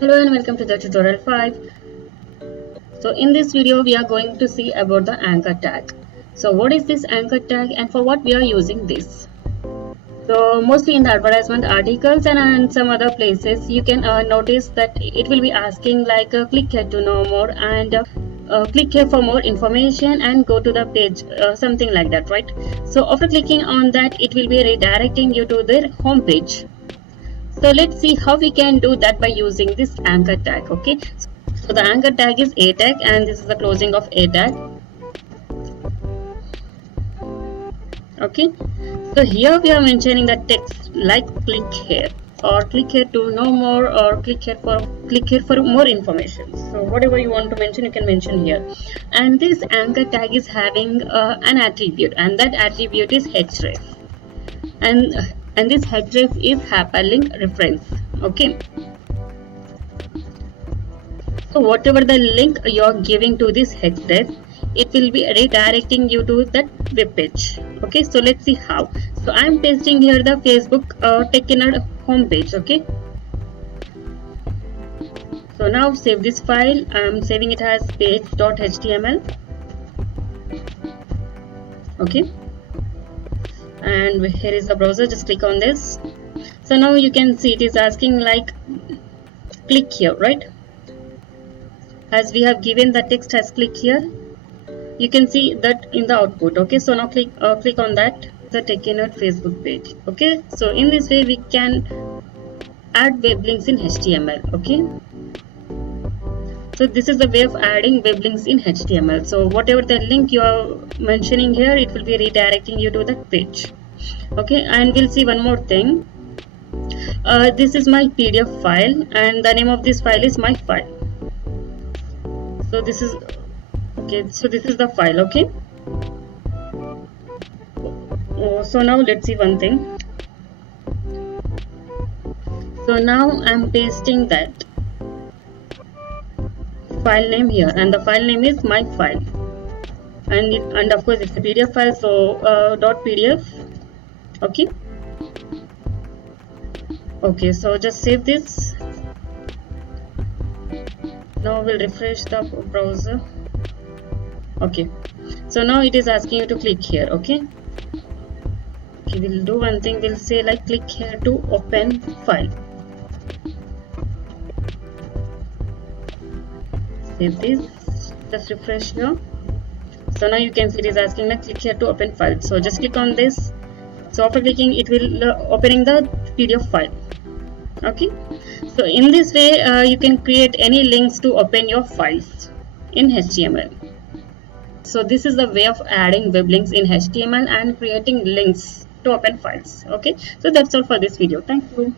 Hello and welcome to the tutorial 5. So in this video we are going to see about the anchor tag. So what is this anchor tag and for what we are using this? So mostly in the advertisement articles and some other places you can notice that it will be asking like click here to know more and click here for more information and go to the page, something like that, right? So after clicking on that it will be redirecting you to their home page. So let's see how we can do that by using this anchor tag. Okay, so the anchor tag is a tag and this is the closing of a tag. Okay, so here we are mentioning the text like click here or click here to know more or click here for more information. So whatever you want to mention you can mention here. And this anchor tag is having an attribute and that attribute is href, and this href is hyperlink reference. Okay, so whatever the link you are giving to this href, it will be redirecting you to that web page. Okay, so let's see how. So I'm pasting here the Facebook Tech Inner home page. Okay, so now save this file. I'm saving it as page.html. Okay, and here is the browser. Just click on this. So now you can see it is asking like click here, right? As we have given the text as click here, you can see that in the output. Okay, so now click on that, the Tech Inner Facebook page. Okay, so in this way we can add web links in HTML. Okay, so this is the way of adding web links in HTML. So whatever the link you are mentioning here, it will be redirecting you to that page. Okay, and we'll see one more thing. This is my PDF file and the name of this file is my file. So this is okay, so this is the file. Okay, so now let's see one thing. So now I'm pasting that file name here and the file name is my file, and of course it's a PDF file, so .pdf. Okay, so just save this. Now we'll refresh the browser. Okay, so now it is asking you to click here. Okay, we'll do one thing. We'll say like click here to open file. Save this, just refresh here. So now you can see it is asking like click here to open file. So just click on this. So after clicking it will opening the PDF file. Okay, so in this way you can create any links to open your files in HTML. So this is the way of adding web links in HTML and creating links to open files. Okay, so that's all for this video. Thank you.